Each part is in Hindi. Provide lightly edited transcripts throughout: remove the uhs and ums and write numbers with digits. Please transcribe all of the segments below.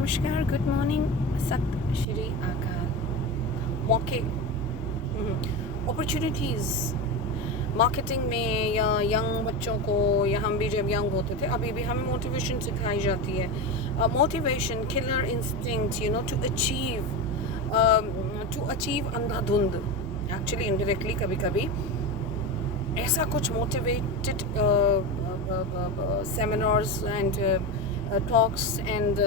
नमस्कार, गुड मॉर्निंग, सत श्री अकाल। मौके, अपॉर्चुनिटीज़ मार्केटिंग में या यंग बच्चों को, या हम भी जब यंग होते थे अभी भी हमें मोटिवेशन सिखाई जाती है। Motivation, killer instinct, to achieve अंधाधुंध। एक्चुअली इनडायरेक्टली कभी कभी ऐसा कुछ motivated seminars and talks and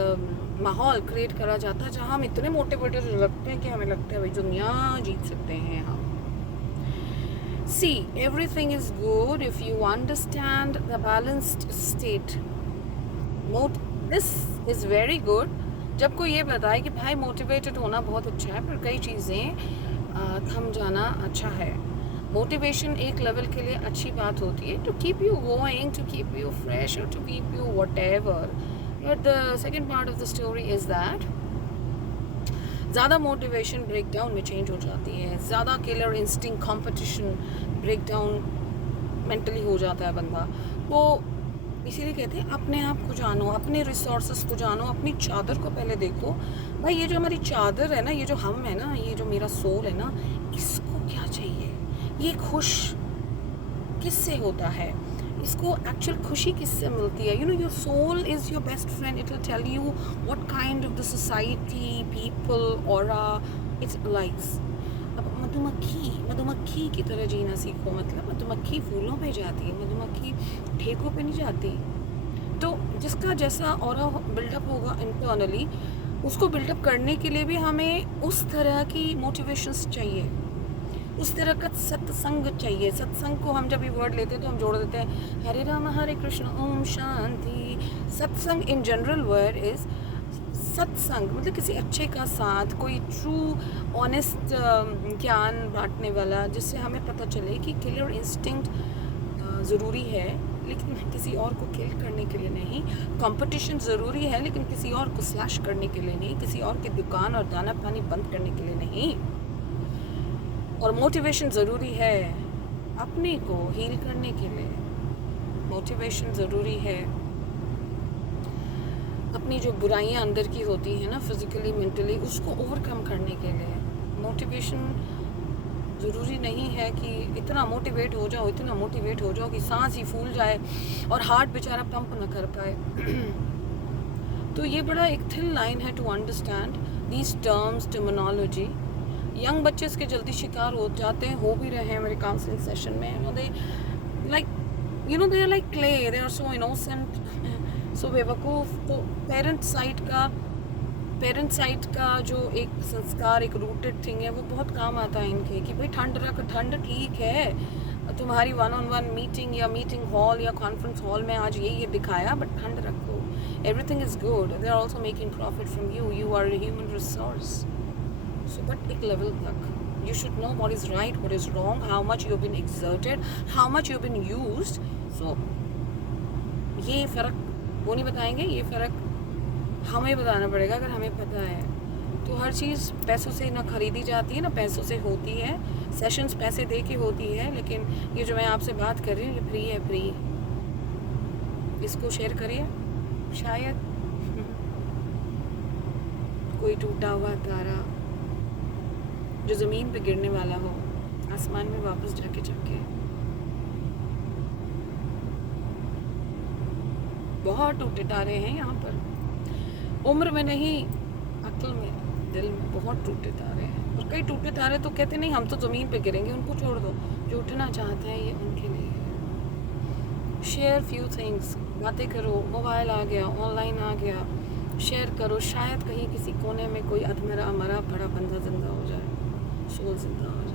माहौल क्रिएट करा जाता है जहाँ हम इतने मोटिवेटेड लगते हैं कि हमें लगता है भाई दुनिया जीत सकते हैं हम। See, everything is good if you understand the balanced state. This is very good जब कोई ये बताए कि भाई मोटिवेटेड होना बहुत अच्छा है, पर कई चीज़ें थम जाना अच्छा है। मोटिवेशन एक लेवल के लिए अच्छी बात होती है, to keep you going, to keep you fresh, और to keep you whatever. But the second part of the story is that ज़्यादा मोटिवेशन ब्रेक डाउन में चेंज हो जाती है। ज़्यादा killer instinct, competition, break down mentally हो जाता है बंदा। तो इसीलिए कहते हैं अपने आप को जानो, अपने रिसोर्सेस को जानो, अपनी चादर को पहले देखो। भाई ये जो हमारी चादर है ना, ये जो हम है ना, ये जो मेरा सोल है ना, इसको क्या चाहिए? ये खुश किससे होता है? इसको एक्चुअल खुशी किससे मिलती है? Your soul is your best friend. It will tell you what kind of the society, people, aura it's likes. अब मधुमक्खी की तरह जीना सीखो। मतलब मधुमक्खी फूलों पे जाती है, मधुमक्खी ठेकों पे नहीं जाती। तो जिसका जैसा ऑरा बिल्डअप होगा इंटरनली, उसको बिल्डअप करने के लिए भी हमें उस तरह की मोटिवेशंस चाहिए, उस तरह का सत्संग चाहिए। सत्संग को हम जब ये वर्ड लेते हैं तो हम जोड़ देते हैं हरे राम हरे कृष्ण ओम शांति। सत्संग इन जनरल वर्ड इज़ सत्संग, मतलब किसी अच्छे का साथ, कोई ट्रू ऑनेस्ट ज्ञान बांटने वाला, जिससे हमें पता चले कि किलर इंस्टिंक्ट ज़रूरी है लेकिन किसी और को किल करने के लिए नहीं। कंपटीशन ज़रूरी है लेकिन किसी और को स्लैश करने के लिए नहीं, किसी और की दुकान और दाना पानी बंद करने के लिए नहीं। और मोटिवेशन ज़रूरी है अपने को हील करने के लिए। मोटिवेशन ज़रूरी है अपनी जो बुराइयां अंदर की होती हैं ना, फिज़िकली मेंटली, उसको ओवरकम करने के लिए। मोटिवेशन ज़रूरी नहीं है कि इतना मोटिवेट हो जाओ कि सांस ही फूल जाए और हार्ट बेचारा पंप ना कर पाए। तो ये बड़ा एक थिन लाइन है to understand these terms, terminology. Young बच्चे इसके जल्दी शिकार हो जाते हैं, हो भी रहे हैं मेरे काउंसलिंग सेशन में। They are like clay, they are so innocent, so बेवकूफ़। तो पेरेंट साइड का जो एक संस्कार, एक रूटेड थिंग है, वो बहुत काम आता है इनके कि भाई ठंड ठीक है। तुम्हारी 1-on-1 मीटिंग या मीटिंग हॉल या कॉन्फ्रेंस हॉल में आज ये दिखाया, बट ठंड रखो, everything is good, they are also making profit from you, you are a human resource. So but एक लेवल तक you should know what is right, what is wrong, how much you have been exerted, how much you have been used. So ये फ़र्क वो नहीं बताएंगे, ये फ़र्क हमें बताना पड़ेगा अगर हमें पता है। तो हर चीज़ पैसों से ना खरीदी जाती है ना पैसों से होती है। सेशंस पैसे दे के होती है, लेकिन ये जो मैं आपसे बात कर रही हूँ ये फ्री है, फ्री। इसको शेयर करिए, शायद कोई टूटा हुआ तारा जो ज़मीन पे गिरने वाला हो, आसमान में वापस जाके चमके। बहुत टूटे तारे हैं यहाँ पर, उम्र में नहीं, अक्ल में, दिल में बहुत टूटे तारे हैं। और कई टूटे तारे तो कहते नहीं हम तो ज़मीन पे गिरेंगे, उनको छोड़ दो। जो उठना चाहते हैं ये उनके लिए है। शेयर फ्यू थिंग्स, बातें करो। मोबाइल आ गया, ऑनलाइन आ गया, शेयर करो। शायद कहीं किसी कोने में कोई अधमरा मरा पड़ा बंदा जिंदा हो जाए, सोल जिंदा हो जाए।